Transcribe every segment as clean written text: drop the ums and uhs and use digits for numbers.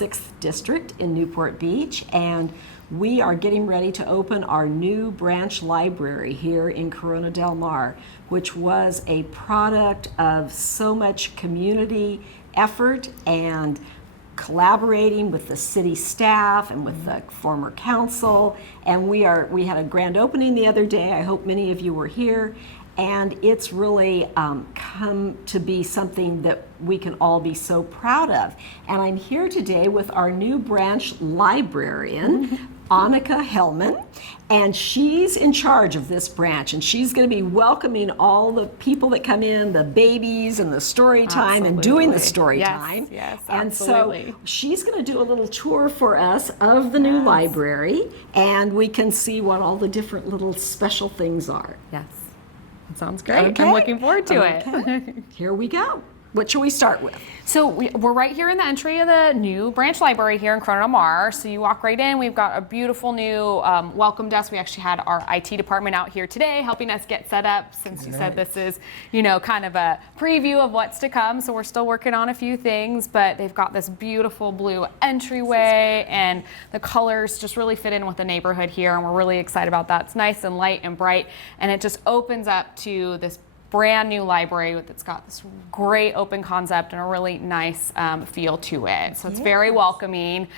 6th District in Newport Beach, and we are getting ready to open our new branch library here in Corona Del Mar, which was a product of so much community effort and collaborating with the city staff and with the former council. And we had a grand opening the other day. I hope many of you were here. And it's really come to be something that we can all be so proud of. And I'm here today with our new branch librarian, Annika Helmuth, and she's in charge of this branch, and she's going to be welcoming all the people that come in, the babies and the story time, and doing the story time. Yes, and absolutely. so she's going to do a little tour for us of the new library, and we can see what all the different little special things are. Yes. That sounds great. Okay. I'm looking forward to it. Here we go. What should we start with? So we're right here in the entry of the new branch library here in Corona Del Mar. So you walk right in. We've got a beautiful new welcome desk. We actually had our IT department out here today helping us get set up, since you said this is, kind of a preview of what's to come. So we're still working on a few things, but they've got this beautiful blue entryway, and the colors just really fit in with the neighborhood here, and we're really excited about that. It's nice and light and bright, and it just opens up to this brand new library that's got this great open concept and a really nice feel to it. So it's very welcoming.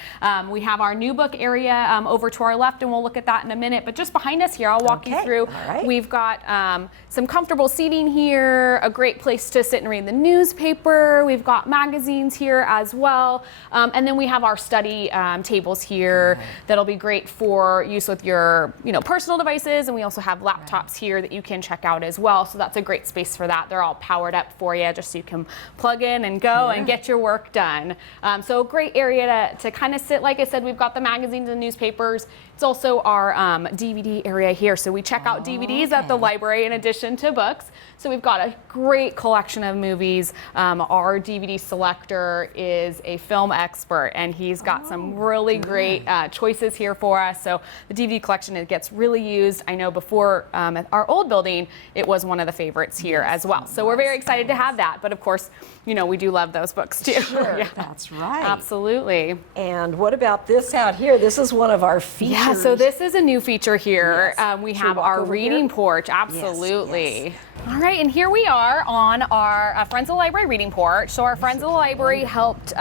We have our new book area over to our left, and we'll look at that in a minute. But just behind us here, I'll walk you through. Right. We've got some comfortable seating here, a great place to sit and read the newspaper. We've got magazines here as well. And then we have our study tables here that'll be great for use with your personal devices. And we also have laptops here that you can check out as well. So that's a great space for that. They're all powered up for you, just so you can plug in and go and get your work done. So a great area to kind of sit. Like I said, we've got the magazines and newspapers. It's also our DVD area here. So we check out DVDs at the library in addition to books. So we've got a great collection of movies. Our DVD selector is a film expert, and he's got some really great choices here for us. So the DVD collection, it gets really used. I know before at our old building, it was one of the favorites here as well. So we're very excited to have that. But of course, we do love those books too. Sure, that's right. Absolutely. And what about this out here? This is one of our features. Yeah, so this is a new feature here. We Should we have walk our over reading here? porch. Absolutely. Yes. All right, and here we are on our Friends of the Library reading porch. So our Friends of the Library helped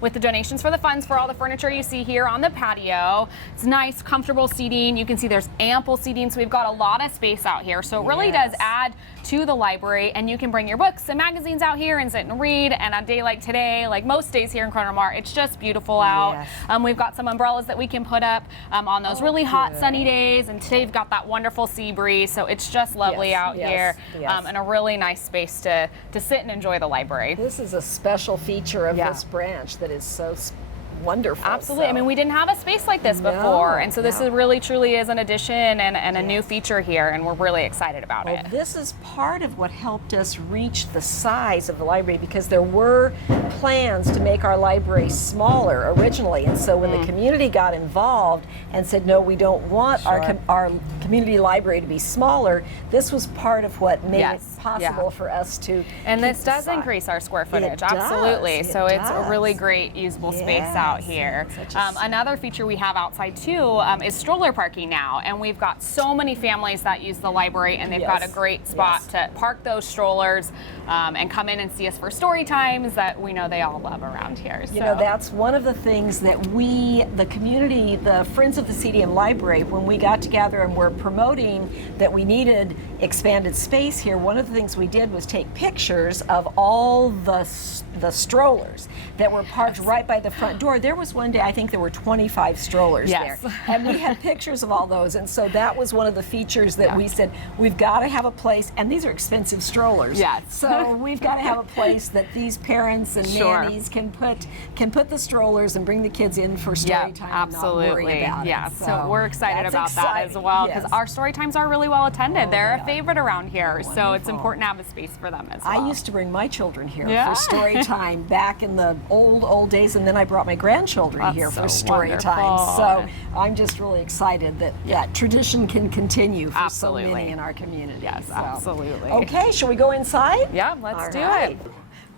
with the donations for the funds for all the furniture you see here on the patio. It's nice, comfortable seating. You can see there's ample seating, so we've got a lot of space out here. So it really does add to the library, and you can bring your books and magazines out here and sit and read. And on a day like today, like most days here in Corona Del Mar, it's just beautiful out. We've got some umbrellas that we can put up on those really hot sunny days, and today we've got that wonderful sea breeze, so it's just lovely out here. And a really nice space to sit and enjoy the library. This is a special feature of this branch that is so wonderful. Absolutely. So. I mean, we didn't have a space like this before, and so this is really truly is an addition and a new feature here, and we're really excited about it. This is part of what helped us reach the size of the library, because there were plans to make our library smaller originally, and so when the community got involved and said, no, we don't want our community library to be smaller, this was part of what made it possible for us to And this does increase our square footage, absolutely. So it's a really great usable space out here. Another feature we have outside too is stroller parking now, and we've got so many families that use the library, and they've got a great spot to park those strollers and come in and see us for story times that we know they all love around here. You know, that's one of the things that we, the community, the Friends of the CDM Library, when we got together and were promoting that we needed expanded space here, one of the things we did was take pictures of all the strollers that were parked right by the front door. There was one day, I think there were 25 strollers there. And we had pictures of all those. And so that was one of the features that we said, we've got to have a place, and these are expensive strollers. So we've got to have a place that these parents and nannies can put the strollers and bring the kids in for story time. Absolutely. And not worry about it. So we're excited about that as well, because our story times are really well attended. They're a favorite around here. So it's important to have a space for them as well. I used to bring my children here for story time back in the old days, and then I brought my grandchildren here for story time. So I'm just really excited that tradition can continue for so many in our community. Absolutely. Okay, shall we go inside? Yeah, let's do it.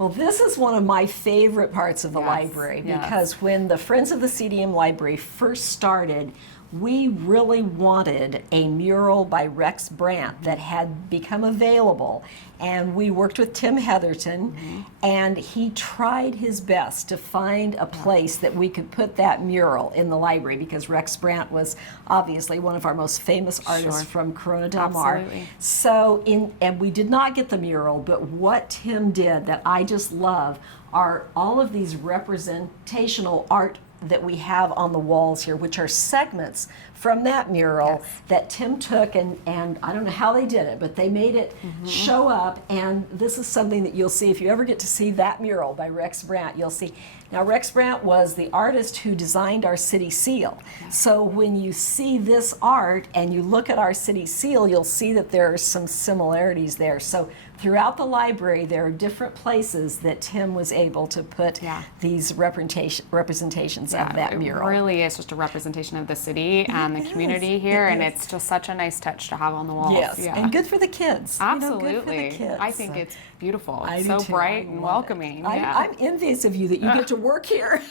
Well, this is one of my favorite parts of the library because when the Friends of the CDM Library first started, we really wanted a mural by Rex Brandt that had become available. And we worked with Tim Heatherton, and he tried his best to find a place that we could put that mural in the library because Rex Brandt was obviously one of our most famous artists from Corona Del Mar. Absolutely. So, and we did not get the mural, but what Tim did that I just love are all of these representational art that we have on the walls here, which are segments from that mural that Tim took, and I don't know how they did it, but they made it show up, and this is something that you'll see if you ever get to see that mural by Rex Brandt. You'll see. Now, Rex Brandt was the artist who designed our city seal. So when you see this art and you look at our city seal, you'll see that there are some similarities there. So throughout the library, there are different places that Tim was able to put these representations of that mural. It really is just a representation of the city and the community here, and it's just such a nice touch to have on the walls. Yes, and good for the kids. Absolutely. You know, good for the kids. I think it's beautiful. I It's do so too. bright I and love welcoming. it. I'm envious of you that you get to work here.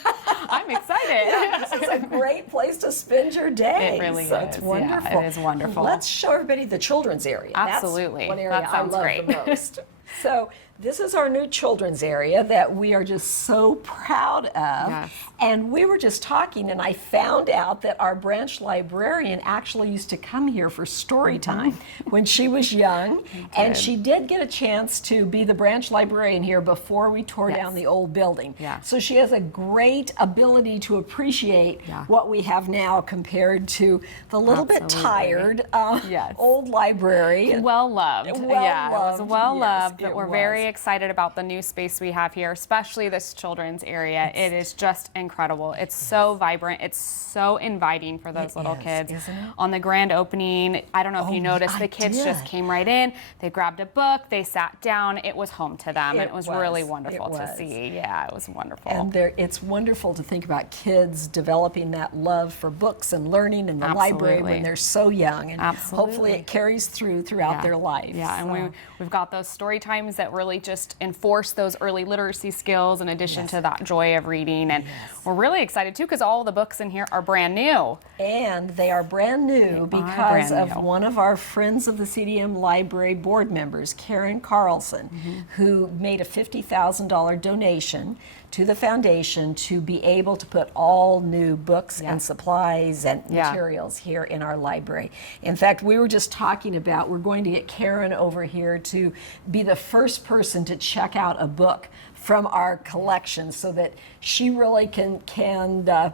I'm excited. This is a great place to spend your day. It really so is. It's wonderful. Yeah, it is wonderful. Let's show everybody the children's area. Absolutely. That's one area That sounds I love great. the most. So this is our new children's area that we are just so proud of. Yes. And we were just talking, and I found out that our branch librarian actually used to come here for story time when she was young. And she did get a chance to be the branch librarian here before we tore down the old building. Yeah. So she has a great ability to appreciate what we have now compared to the little bit tired old library. Well loved. It was well loved. Yes, But we're it very was. excited about the new space we have here, especially this children's area. It is just incredible. It's so vibrant. It's so inviting for those little kids. Isn't it? On the grand opening, I don't know if you noticed, the kids just came right in. They grabbed a book. They sat down. It was home to them. It It was was. really It wonderful to was. see. Yeah, it was wonderful. And it's wonderful to think about kids developing that love for books and learning in the library Absolutely. when they're so young. And hopefully Absolutely. it carries throughout their life. Yeah, and So, we've got those story times that really just enforce those early literacy skills in addition to that joy of reading. And we're really excited too because all the books in here are brand new. and they are brand new because of one of our Friends of the CDM Library board members, Karen Carlson, who made a $50,000 donation to the foundation to be able to put all new books and supplies and materials here in our library. In fact, we were just talking about we're going to get Karen over here to be the first person to check out a book from our collection so that she really can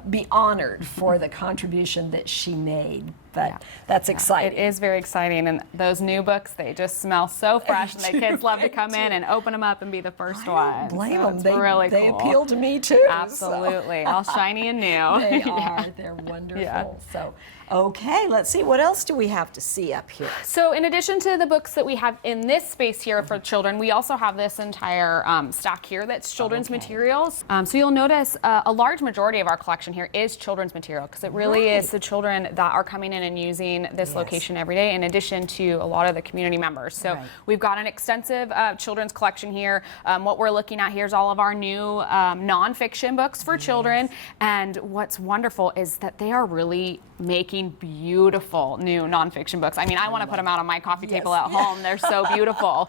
be honored for the contribution that she made. But that's exciting. It is very exciting, and those new books, they just smell so fresh, and the kids love to come in and open them up and be the first one. I don't blame So them. it's They, really they cool. appeal to me too. Absolutely, all shiny and new. They are. They're wonderful. So, okay, let's see. What else do we have to see up here? So in addition to the books that we have in this space here for children, we also have this entire stack here that's children's materials. So you'll notice a large majority of our collection here is children's material because it really is the children that are coming in and using this location every day in addition to a lot of the community members. So we've got an extensive children's collection here. What we're looking at here is all of our new nonfiction books for children. And what's wonderful is that they are really making beautiful new nonfiction books. I mean, I want to put them out on my coffee table at home. They're so beautiful.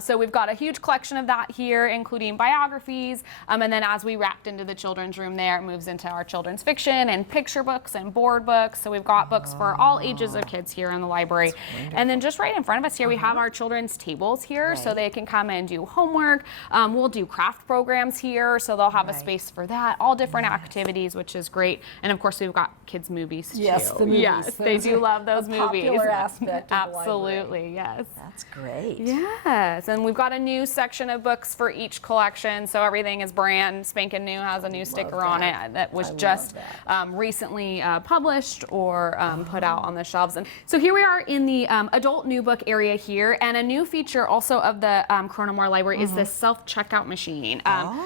So we've got a huge collection of that here, including biographies. And then as we wrapped into the children's room there, it moves into our children's fiction and picture books and board books. So we've got books for all ages of kids here in the library. And then just right in front of us here, we have our children's tables here so they can come and do homework. We'll do craft programs here, so they'll have a space for that, all different activities, which is great. And of course, we've got kids' movies too. Yes, the movies. Yes, they do love those movies. Popular aspect of the Absolutely, library. yes. That's great. Yes, and we've got a new section of books for each collection, so everything is brand spanking new, has a new sticker on it that was just recently published or put put out on the shelves. And so here we are in the adult new book area here, and a new feature also of the Corona Mar Library is this self-checkout machine.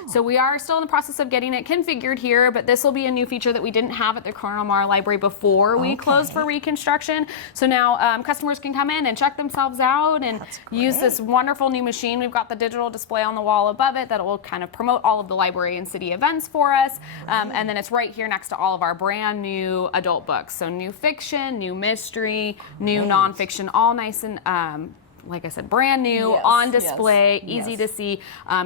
So we are still in the process of getting it configured here, but this will be a new feature that we didn't have at the Corona Mar Library before we closed for reconstruction. So now customers can come in and check themselves out and use this wonderful new machine. We've got the digital display on the wall above it that will kind of promote all of the library and city events for us. And then it's right here next to all of our brand new adult books. So new fiction, new mystery, new nonfiction, all nice and like I said, brand new, on display, easy to see.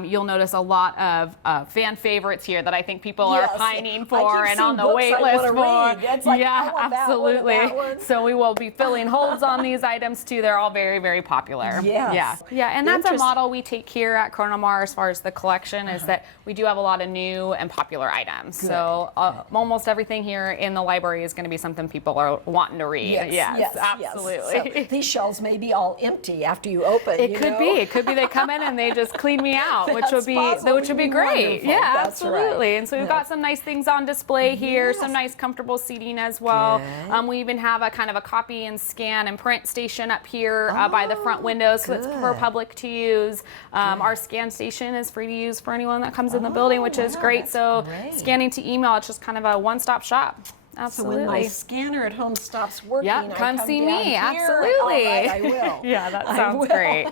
You'll notice a lot of fan favorites here that I think people are pining for and on the wait list for. Like, yeah, absolutely. So we will be filling holds on these items too. They're all very, very popular. Yeah, and that's a model we take here at Corona Mar as far as the collection is that we do have a lot of new and popular items. So almost everything here in the library is going to be something people are wanting to read. Yes, absolutely. So these shelves may be all empty after you open. It could be. It could be they come in and they just clean me out, which would be great. Wonderful. Yeah, That's absolutely. Right. And so we've got some nice things on display here, some nice comfortable seating as well. We even have a kind of a copy and scan and print station up here by the front windows, so it's for public to use. Our scan station is free to use for anyone that comes in the building, which is great. So scanning to email, it's just kind of a one-stop shop. Absolutely. So when my scanner at home stops working, come see me. Here. Absolutely. All right, I will. Yeah, that sounds great.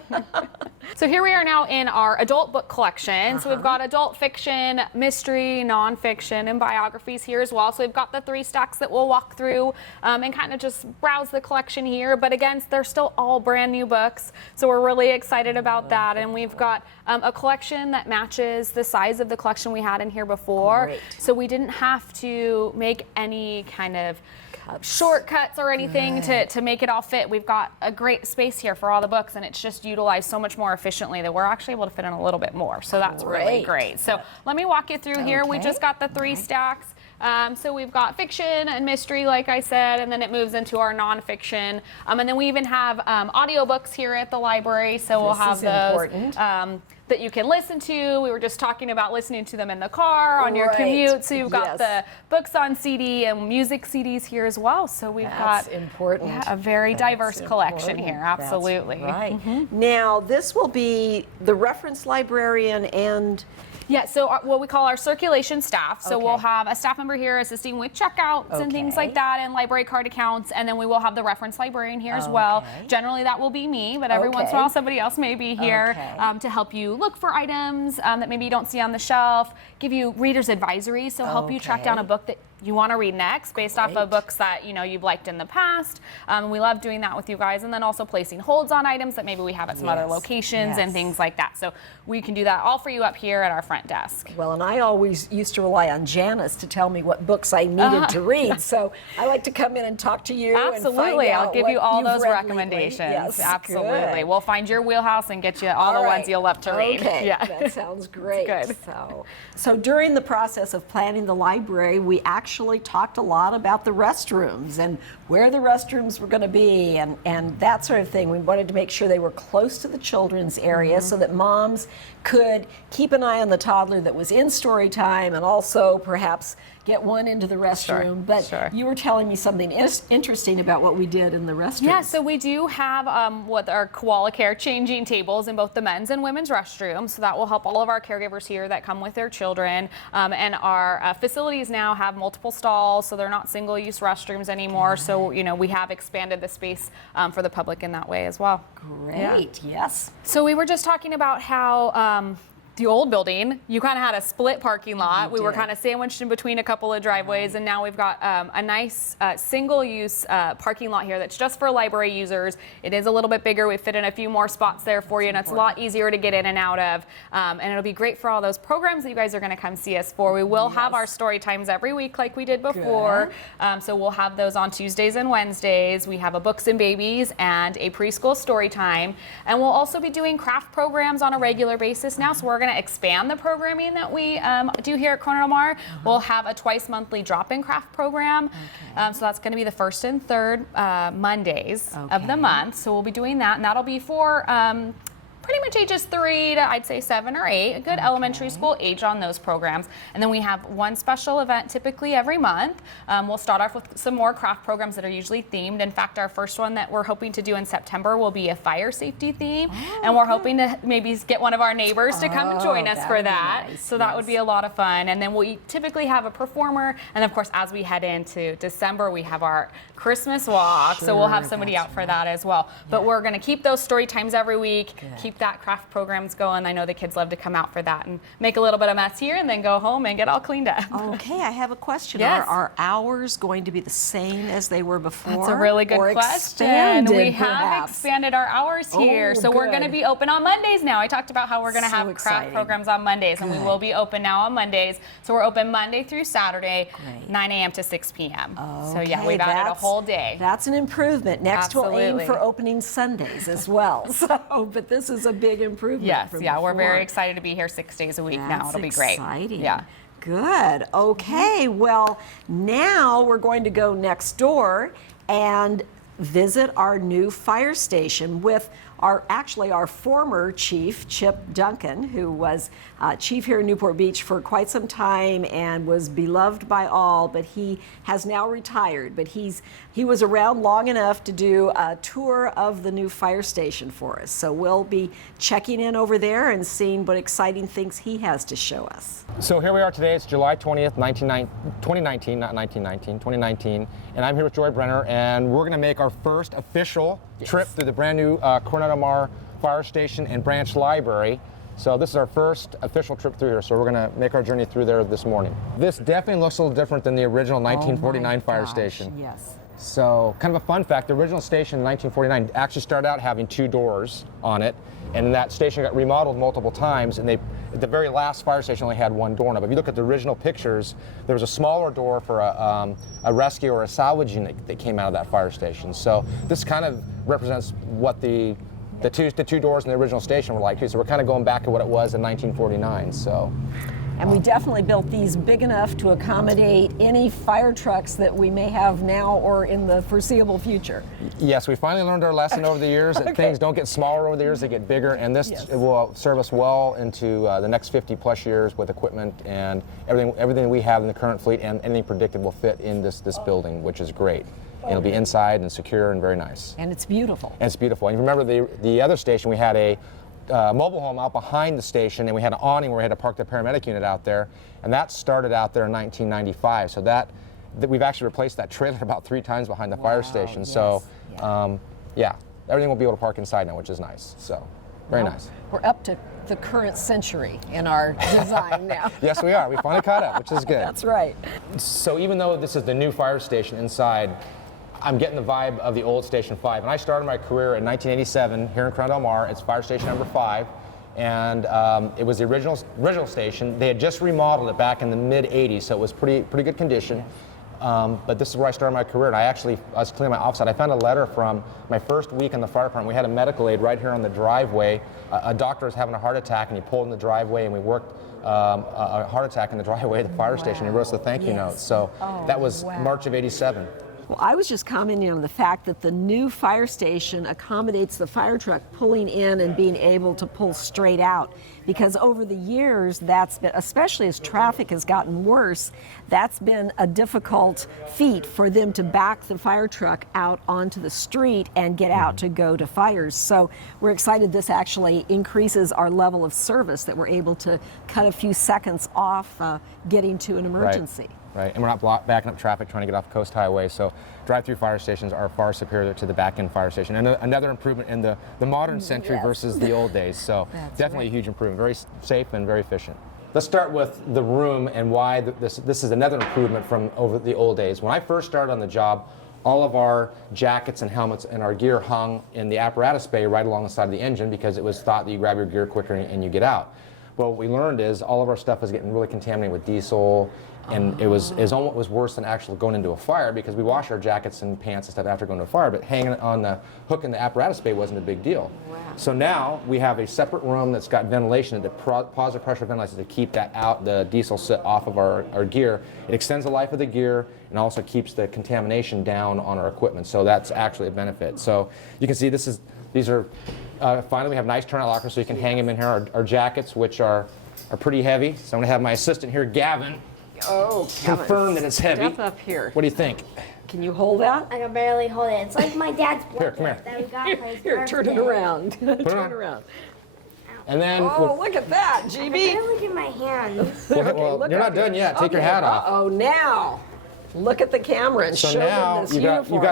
So here we are now in our adult book collection. So we've got adult fiction, mystery, nonfiction, and biographies here as well. So we've got the 3 stacks that we'll walk through and kind of just browse the collection here. But again, they're still all brand new books. So we're really excited about that. And we've got a collection that matches the size of the collection we had in here before. So we didn't have to make any kind of shortcuts or anything to make it all fit. We've got a great space here for all the books, and it's just utilized so much more efficiently that we're actually able to fit in a little bit more. So that's really great. So let me walk you through here. We just got the 3 stacks. So we've got fiction and mystery, like I said, and then it moves into our nonfiction. And then we even have audiobooks here at the library. So we'll have those that you can listen to. We were just talking about listening to them in the car, on your commute. So you've got the books on CD and music CDs here as well. So we've got a very diverse collection here. Absolutely. That's Now, this will be the reference librarian and... Yeah, so what we call our circulation staff. So we'll have a staff member here assisting with checkouts and things like that and library card accounts. And then we will have the reference librarian here as well. Generally that will be me, but every once in a while somebody else may be here to help you look for items that maybe you don't see on the shelf, give you reader's advisory, so help you track down a book that you want to read next based off of books that you've liked in the past. We love doing that with you guys, and then also placing holds on items that maybe we have at some other locations and things like that. So we can do that all for you up here at our front desk. Well, and I always used to rely on Janice to tell me what books I needed to read. So I like to come in and talk to you. Absolutely, and I'll give you all those recommendations. Yes, absolutely. Good. We'll find your wheelhouse and get you all the ones you'll love to read. Okay, that sounds great. Good. So during the process of planning the library, we actually talked a lot about the restrooms and where the restrooms were going to be and that sort of thing. We wanted to make sure they were close to the children's area so that moms could keep an eye on the toddler that was in story time and also perhaps get one into the restroom. But you were telling me something interesting about what we did in the restrooms. Yeah, so we do have what our koala care changing tables in both the men's and women's restrooms. So that will help all of our caregivers here that come with their children. And our facilities now have multiple stalls, so they're not single-use restrooms anymore. So, we have expanded the space for the public in that way as well. Great, yes. So we were just talking about how the old building, you kind of had a split parking lot. We were kind of sandwiched in between a couple of driveways, and now we've got a nice single-use parking lot here that's just for library users. It is a little bit bigger. We fit in a few more spots there for you, and it's a lot easier to get in and out of. And it'll be great for all those programs that you guys are going to come see us for. We will have our story times every week like we did before. So we'll have those on Tuesdays and Wednesdays. We have a Books and Babies and a preschool story time. And we'll also be doing craft programs on a regular basis now. So we're going to expand the programming that we do here at Corona Mar. We'll have a twice monthly drop-in craft program. So that's going to be the first and third Mondays of the month. So we'll be doing that, and that'll be for pretty much ages 3 to I'd say 7 or 8, a good elementary school age on those programs. And then we have one special event typically every month. We'll start off with some more craft programs that are usually themed. In fact, our first one that we're hoping to do in September will be a fire safety theme. And we're hoping to maybe get one of our neighbors to come and join us for that. Nice. So that would be a lot of fun. And then we typically have a performer. And of course, as we head into December, we have our Christmas walk. So we'll have somebody out for that as well. But we're going to keep those story times every week, keep that craft programs going. I know the kids love to come out for that and make a little bit of mess here and then go home and get all cleaned up. Okay, I have a question. Yes. Are hours going to be the same as they were before? That's a really good or question. Expanded, We have perhaps? expanded our hours here. Oh, so we're good. going to be open on Mondays now. I talked about how we're going to So have exciting. craft programs on Mondays, and we Good. will be open now on Mondays. So we're open Monday through Saturday, Great. 9 a.m. to 6 p.m. So yeah, Okay, we've added a that's- whole day. That's an improvement. Next we'll aim Absolutely. for opening Sundays as well. So, but this is a big improvement. Yes, from yeah, we're before. very excited to be here 6 days a week now. That's It'll be great. exciting. Yeah. Good. Okay. Well, now we're going to go next door and visit our new fire station with our former chief, Chip Duncan, who was chief here in Newport Beach for quite some time and was beloved by all, but he has now retired. But he was around long enough to do a tour of the new fire station for us. So we'll be checking in over there and seeing what exciting things he has to show us. So here we are today. It's July 20th, 2019, not 1919, 2019. And I'm here with Joy Brenner, and we're going to make our first official trip through the brand new Coronado Del Mar Fire Station and Branch Library. So this is our first official trip through here, so we're going to make our journey through there this morning. This definitely looks a little different than the original 1949 fire station. Yes. So kind of a fun fact, the original station in 1949 actually started out having 2 doors on it, and that station got remodeled multiple times, and the very last fire station only had 1 door. Now, if you look at the original pictures, there was a smaller door for a rescue or a salvage unit that came out of that fire station. So this kind of represents what the two doors in the original station were like too. So we're kind of going back to what it was in 1949. So. And we definitely built these big enough to accommodate any fire trucks that we may have now or in the foreseeable future. Yes, we finally learned our lesson over the years that things don't get smaller over the years, they get bigger, and this will serve us well into the next 50 plus years with equipment and everything we have in the current fleet and anything predicted will fit in this building, which is great. It'll be inside and secure and very nice. And it's beautiful. And it's beautiful. And you remember the other station, we had a mobile home out behind the station, and we had an awning where we had to park the paramedic unit out there, and that started out there in 1995. So that we've actually replaced that trailer about 3 times behind the fire station. Yes, so yeah. everything will be able to park inside now, which is nice. So very nice. We're up to the current century in our design now. Yes, we are. We finally caught up, which is good. That's right. So even though this is the new fire station inside, I'm getting the vibe of the old Station 5. And I started my career in 1987 here in Coronado Del Mar. It's fire station number 5. And it was the original station. They had just remodeled it back in the mid-'80s, so it was pretty good condition. But this is where I started my career. And I was cleaning my office out. I found a letter from my first week in the fire department. We had a medical aid right here on the driveway. A doctor was having a heart attack, and he pulled in the driveway, and we worked a heart attack in the driveway at the fire station. He wrote us a thank you note. So that was March of '87. Well, I was just commenting on the fact that the new fire station accommodates the fire truck pulling in and being able to pull straight out. Because over the years, that's been, especially as traffic has gotten worse, that's been a difficult feat for them to back the fire truck out onto the street and get out to go to fires. So we're excited this actually increases our level of service, that we're able to cut a few seconds off getting to an emergency. Right, and we're not backing up traffic trying to get off Coast Highway, so drive-through fire stations are far superior to the back-end fire station. And another improvement in the modern century versus the old days, so definitely a huge improvement, very safe and very efficient. Let's start with the room and why this is another improvement from over the old days. When I first started on the job, all of our jackets and helmets and our gear hung in the apparatus bay right along the side of the engine because it was thought that you grab your gear quicker and you get out. Well, what we learned is all of our stuff was getting really contaminated with diesel, and it was worse than actually going into a fire, because we wash our jackets and pants and stuff after going to a fire, but hanging on the hook in the apparatus bay wasn't a big deal. Wow. So now we have a separate room that's got ventilation, the positive pressure ventilation to keep that out, the diesel soot off of our gear. It extends the life of the gear and also keeps the contamination down on our equipment. So that's actually a benefit. So you can see these are Finally, we have nice turnout lockers so you can hang them in here. Our jackets, which are pretty heavy. So I'm going to have my assistant here, Gavin, confirm that it's heavy. Step up here. What do you think? Can you hold that? I can barely hold it. It's like my dad's blanket come here. that we got for his Here, turn it birthday. around. Turn on. around. And then, Oh, look at that, I GB. barely look at my hands. well, look you're up not done here. yet. Take your hat off. Oh, now. Look at the camera and So show now them this you got uniform.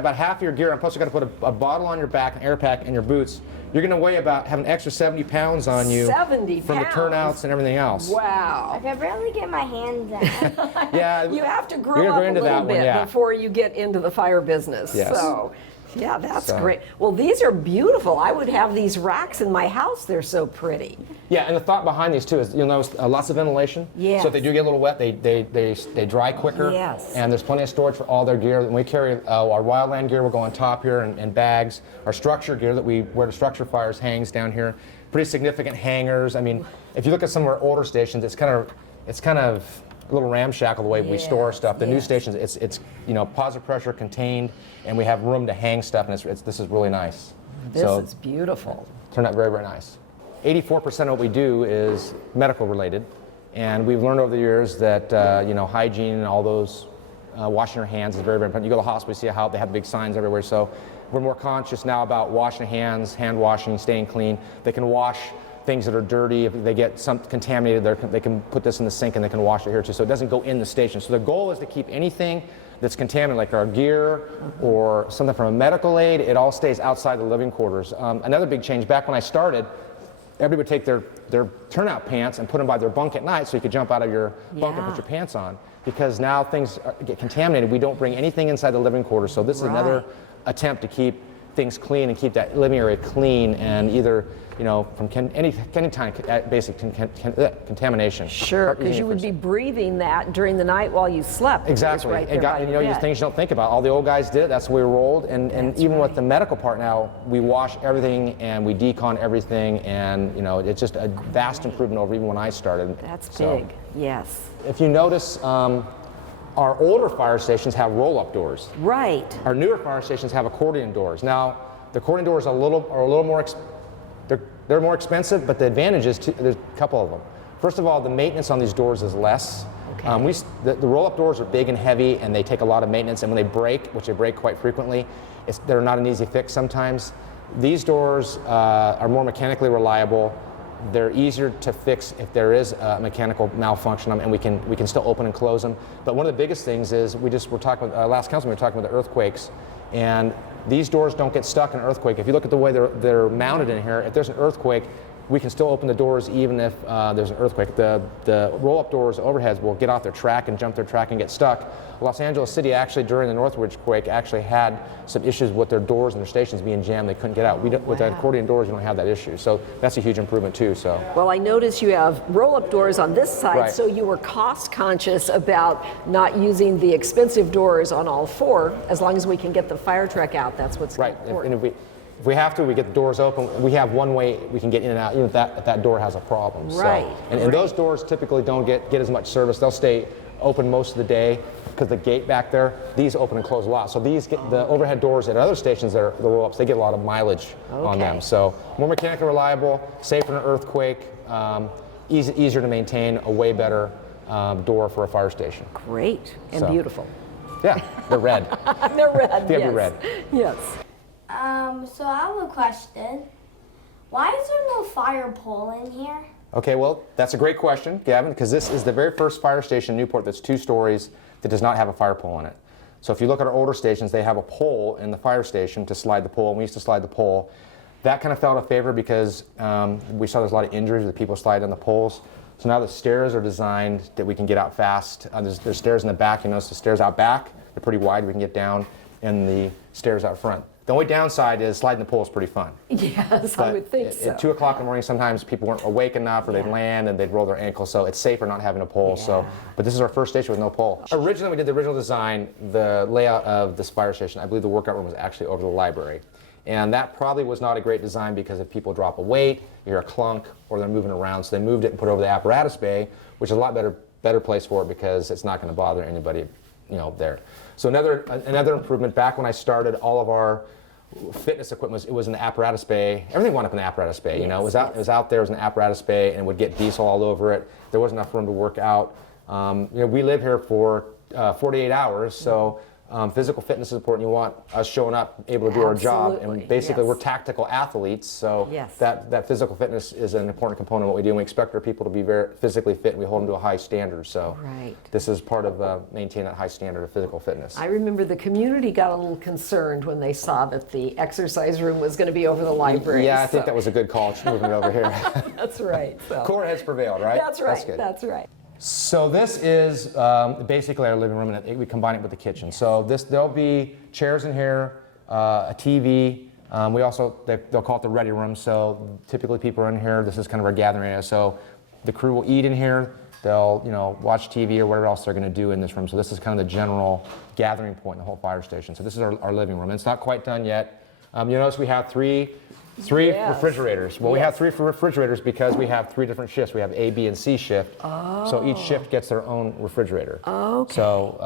about half your gear, and plus you got to put a bottle on your back, an air pack, and your boots. You're going to have an extra 70 pounds on you 70 from the pounds? turnouts and everything else. I Wow. can barely get my hands out. Yeah, You have to you're grow gonna up go a into little that one, bit yeah. before you get into the fire business. Yes. So, yeah, that's So- great. Well, these are beautiful. I would have these racks in my house. They're so pretty. Yeah, and the thought behind these too is you'll notice lots of ventilation. Yes. So if they do get a little wet, they dry quicker. Yes. And there's plenty of storage for all their gear. And we carry our wildland gear will go on top here and bags. Our structure gear where the structure fires hangs down here. Pretty significant hangers. I mean, if you look at some of our older stations, it's kind of a little ramshackle the way we store our stuff. The new yes. stations, it's positive pressure contained, and we have room to hang stuff, and this is really nice. This So, is beautiful. turned out very, very nice. 84% of what we do is medical related, and we've learned over the years that hygiene and all those washing your hands is very, very important. You go to the hospital, you see how they have big signs everywhere. So we're more conscious now about washing hands, hand washing, staying clean. They can wash things that are dirty. If they get some contaminated, they can put this in the sink and they can wash it here too. So it doesn't go in the station. So the goal is to keep anything that's contaminated, like our gear or something from a medical aid, it all stays outside the living quarters. Another big change, back when I started, everybody would take their turnout pants and put them by their bunk at night so you could jump out of your bunk and put your pants on. Because now things get contaminated, we don't bring anything inside the living quarters. So this is another attempt to keep things clean and keep that living area clean and either from any kind of basic contamination. Sure, because you would be breathing that during the night while you slept. Exactly. Right It got, there by things you don't think about. All the old guys did it. That's the way we rolled. And even with the medical part now, we wash everything and we decon everything, and it's just a vast improvement over even when I started. That's So, big. Yes. If you notice, our older fire stations have roll-up doors. Right. Our newer fire stations have accordion doors. Now, the accordion doors are a little more. They're more expensive, but the advantage is there's a couple of them. First of all, the maintenance on these doors is less. Okay. The roll-up doors are big and heavy, and they take a lot of maintenance. And when they break, which they break quite frequently, they're not an easy fix sometimes. These doors are more mechanically reliable. They're easier to fix if there is a mechanical malfunction, and we can still open and close them. But one of the biggest things is we're talking about last council, we were talking about the earthquakes, and these doors don't get stuck in an earthquake. If you look at the way they're mounted in here, if there's an earthquake, we can still open the doors even if there's an earthquake. The roll-up doors, overheads, will get off their track and jump their track and get stuck. Los Angeles City actually, during the Northridge quake, actually had some issues with their doors and their stations being jammed. They couldn't get out. With the accordion doors, you don't have that issue. So that's a huge improvement too. So. Well, I notice you have roll-up doors on this side, Right. so you were cost conscious about not using the expensive doors on all four. As long as we can get the fire truck out, that's what's Right, important. and if we have to, we get the doors open. We have one way we can get in and out, even if that door has a problem. Right, So, and those doors typically don't get as much service. They'll stay open most of the day because the gate back there, these open and close a lot. So these get the overhead doors at other stations that are the roll-ups, they get a lot of mileage on them. So more mechanically reliable, safe in an earthquake, easier to maintain, a way better door for a fire station. Great and So. beautiful. Yeah, they're red. They're red. They have to yes. be red. Yes. So I have a question. Why is there no fire pole in here? Okay, well, that's a great question, Gavin, because this is the very first fire station in Newport that's 2 stories that does not have a fire pole in it. So if you look at our older stations, they have a pole in the fire station to slide the pole, and we used to slide the pole. That kind of fell out of favor because we saw there's a lot of injuries with people sliding on the poles. So now the stairs are designed that we can get out fast. There's stairs in the back, you notice the stairs out back, they're pretty wide, we can get down, and the stairs out front. The only downside is sliding the pole is pretty fun. Yes, I would think so. At 2 o'clock in the morning, sometimes people weren't awake enough, or they'd land and they'd roll their ankles, so it's safer not having a pole. So, but this is our first station with no pole. Originally, we did the original design, the layout of this fire station. I believe the workout room was actually over the library. And that probably was not a great design because if people drop a weight, you hear a clunk, or they're moving around, so they moved it and put it over the apparatus bay, which is a lot better place for it because it's not going to bother anybody, there. So another improvement. Back when I started, all of our fitness equipment. It was in the apparatus bay. Everything wound up in the apparatus bay. You know, Yes, it was out there. It was an apparatus bay, and it would get diesel all over it. There wasn't enough room to work out. You know, we live here for 48 hours, so physical fitness is important. You want us showing up, able to do our job, Absolutely, and basically yes. we're tactical athletes, so Yes. that physical fitness is an important component of what we do. And we expect our people to be very physically fit, and we hold them to a high standard. So Right. this is part of maintaining that high standard of physical fitness. I remember the community got a little concerned when they saw that the exercise room was going to be over the library. Yeah, I think so- that was a good call, moving it over here. That's right. So. Core heads prevailed, right? That's right. good. That's right. So this is basically our living room, and we combine it with the kitchen. So there'll be chairs in here, a TV. We also, they'll call it the ready room. So typically people are in here. This is kind of our gathering area. So the crew will eat in here. They'll, you know, watch TV or whatever else they're going to do in this room. So this is kind of the general gathering point in the whole fire station. So this is our living room. And it's not quite done yet. You notice we have three Yes. refrigerators. Well, we have three refrigerators because we have 3 different shifts. We have A, B, and C shift. So each shift gets their own refrigerator. Okay. So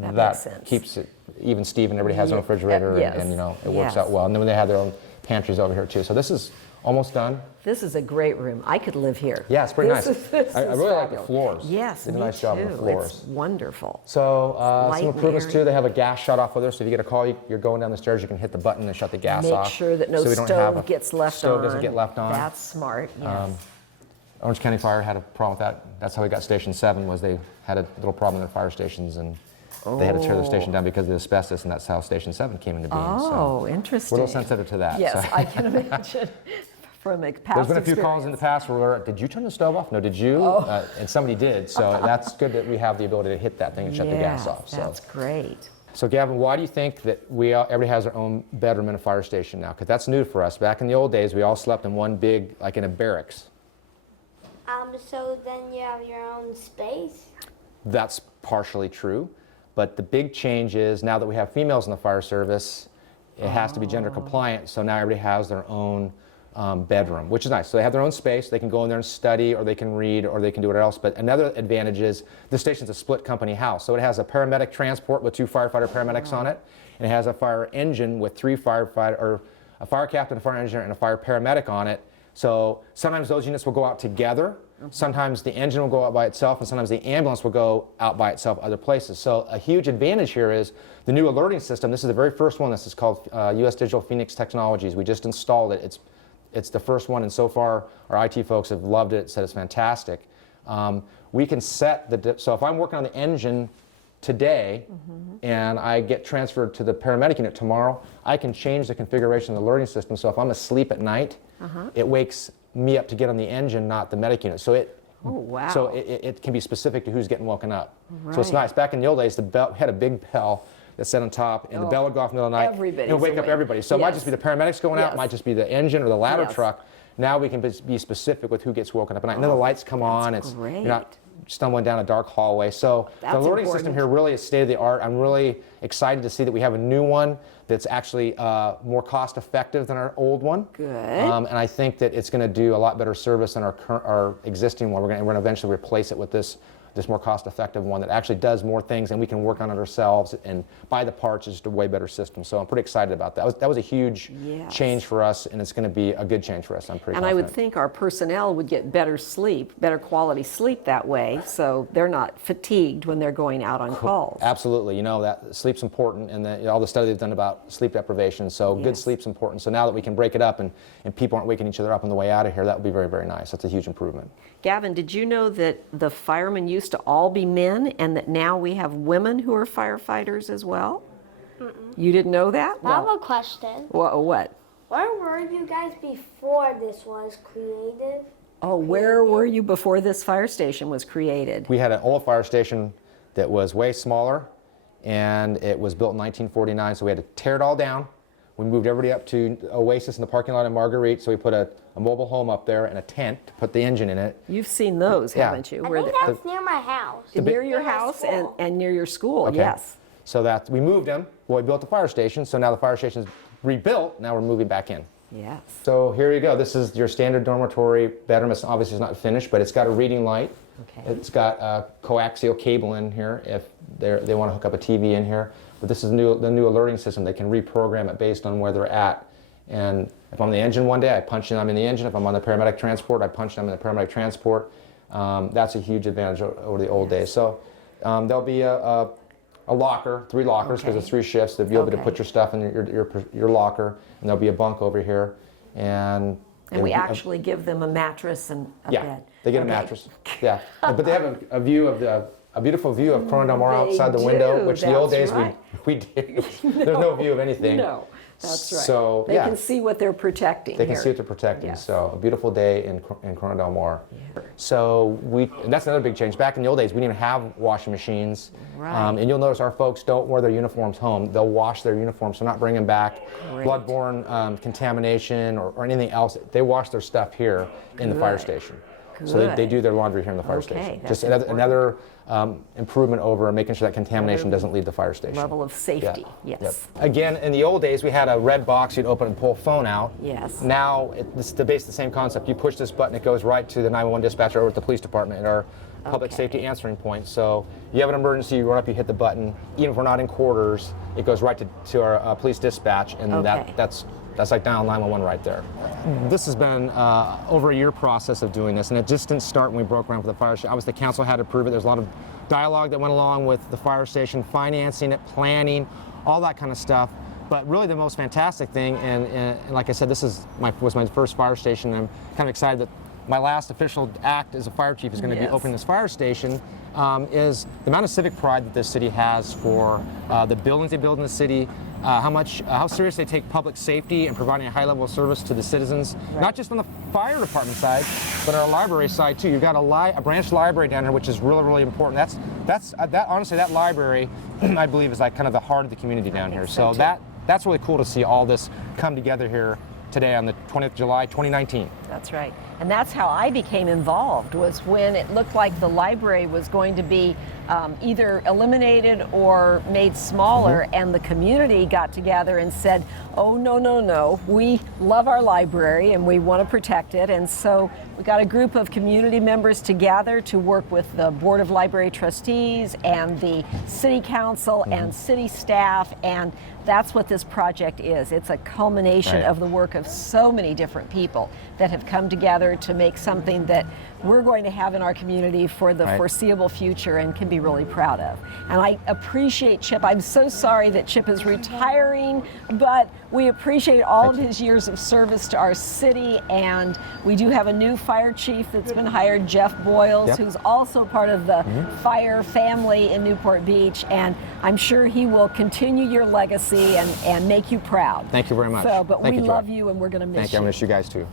That that makes sense. keeps it even. Steve and everybody has their own Yeah. refrigerator, Yes. and you know it works Yes. out well. And then they have their own pantries over here too. So this is almost done. This is a great room. I could live here. Yeah, it's pretty This nice. This I is really like the fabulous. floors. Yes, They did a me nice job on the too. floors. It's wonderful. So Light some and improvements airy. too. They have a gas shut off with there, so if you get a call, you're going down the stairs, you can hit the button and shut the gas Make off. sure that no so we don't have stove gets left stove on. doesn't get left on. That's smart. Yes. Orange County Fire had a problem with that. That's how we got Station 7, was they had a little problem in their fire stations, and they had to tear their station down because of the asbestos, and that's how Station 7 came into being. Oh, so interesting. we're a little sensitive to that. Yes, so. I can imagine from a past There's been a few calls in the past where we're, did you turn the stove off? No, did you? And somebody did. So that's good that we have the ability to hit that thing and shut the gas off. So. That's great. So Gavin, why do you think that everybody has their own bedroom in a fire station now? Because that's new for us. Back in the old days, we all slept in one big, like in a barracks. So then you have your own space? That's partially true. But the big change is now that we have females in the fire service, it has to be gender compliant. So now everybody has their own bedroom, which is nice. So they have their own space. They can go in there and study, or they can read, or they can do whatever else. But another advantage is the station's a split company house. So it has a paramedic transport with 2 firefighter paramedics on it. And it has a fire engine with 3 firefighter, or a fire captain, a fire engineer, and a fire paramedic on it. So sometimes those units will go out together. Sometimes the engine will go out by itself, and sometimes the ambulance will go out by itself other places. So a huge advantage here is the new alerting system. This is the very first one. This is called US Digital Phoenix Technologies. We just installed it. It's the first one, and so far our IT folks have loved it, said it's fantastic. We can set so if I'm working on the engine today and I get transferred to the paramedic unit tomorrow, I can change the configuration of the alerting system. So if I'm asleep at night, it wakes me up to get on the engine, not the medic unit. So Oh, wow. so it can be specific to who's getting woken up. So it's Right. nice. Back in the old days, the bell had a big bell that sat on top, and the bell would go off in the middle of the night. Everybody's and it would wake up awake. everybody. So it might Yes. just be the paramedics going out, Yes. it might just be the engine or the ladder Yes. truck. Now we can be specific with who gets woken up at night. And then the lights come on. great. You're not stumbling down a dark hallway. So That's the alerting system important. here really is state of the art. I'm really excited to see that we have a new one that's actually more cost effective than our old one. Good. And I think that it's going to do a lot better service than our existing one. We're going to eventually replace it with this more cost-effective one that actually does more things, and we can work on it ourselves and buy the parts. It's just a way better system. So I'm pretty excited about that. That was a huge Yes. change for us, and it's going to be a good change for us. I'm pretty And I would confident. think our personnel would get better sleep, better quality sleep that way, so they're not fatigued when they're going out on calls. Absolutely. You know, that sleep's important, and all the study they've done about sleep deprivation. So good Yes. sleep's important. So now that we can break it up and people aren't waking each other up on the way out of here, that would be very, very nice. That's a huge improvement. Gavin, did you know that the firemen used to all be men and that now we have women who are firefighters as well? You didn't know that? I have a question. What? Where were you guys before this was created? Oh, where were you before this fire station was created? We had an old fire station that was way smaller, and it was built in 1949, so we had to tear it all down. We moved everybody up to Oasis in the parking lot in Marguerite, so we put a mobile home up there and a tent to put the engine in it. You've seen those, Yeah. haven't you? I Where think the- that's near my house. near your near my house school. and near your school, Okay. yes. So that we moved them. Well, we built the fire station, so now the fire station's rebuilt. Now we're moving back in. Yes. So here you go. This is your standard dormitory bedroom. It's obviously not finished, but it's got a reading light. Okay. It's got a coaxial cable in here if they want to hook up a TV in here. but this is the new alerting system. They can reprogram it based on where they're at. And if I'm on the engine one day, I punch in I'm in the engine. If I'm on the paramedic transport, I punch in I'm in the paramedic transport. That's a huge advantage over the old days. So there'll be a locker, 3 lockers, because it's 3 shifts. They'll be able to put your stuff in your locker, and there'll be a bunk over here. And we actually give them a mattress and a bed. They get a mattress. Yeah, but they have a view of a beautiful view of Corona Del Mar outside the window, which the old days we did. There's no view of anything. No, that's right. So they can see what they're protecting. They can see what they're protecting. Yes. So a beautiful day in Corona Del Mar. Yeah. So that's another big change. Back in the old days, we didn't even have washing machines. Right. And you'll notice our folks don't wear their uniforms home. They'll wash their uniforms, so not bringing back bloodborne contamination or anything else. They wash their stuff here in the fire station. Good. So they do their laundry here in the fire station. That's Just another improvement over making sure that contamination doesn't leave the fire station. Level of safety, yes. Yep. Again, in the old days, we had a red box you'd open and pull a phone out. Yes. Now, it's basically the same concept. You push this button, it goes right to the 911 dispatcher or at the police department at our public safety answering point. So you have an emergency, you run up, you hit the button. Even if we're not in quarters, it goes right to our police dispatch, and that's like dial 911 right there. This has been over a year process of doing this, and it just didn't start when we broke ground for the fire station. Obviously, the council had to approve it. There's a lot of dialogue that went along with the fire station, financing it, planning, all that kind of stuff. But really the most fantastic thing, and like I said, this was my first fire station. I'm kind of excited that my last official act as a fire chief is going to be opening this fire station, is the amount of civic pride that this city has for the buildings they build in the city, how serious they take public safety and providing a high level of service to the citizens, not just on the fire department side, but on our library side too. You've got a branch library down here, which is really, really important. Honestly, that library, I believe, is like kind of the heart of the community down here. So that's really cool to see all this come together here today on the 20th of July, 2019. That's right. And that's how I became involved, was when it looked like the library was going to be either eliminated or made smaller, and the community got together and said, oh, no, we love our library and we want to protect it. And so we got a group of community members together to work with the Board of Library Trustees and the City Council and city staff, and that's what this project is. It's a culmination of the work of so many different people that have come together to make something that we're going to have in our community for the foreseeable future and can be really proud of. And I appreciate Chip. I'm so sorry that Chip is retiring, but we appreciate all of his years of service to our city, and we do have a new fire chief that's been hired, Jeff Boyles, who's also part of the fire family in Newport Beach, and I'm sure he will continue your legacy and make you proud. Thank you very much. So, but Thank we you, love Joy. you, and we're going to miss Thank you. I'm going to miss you guys too.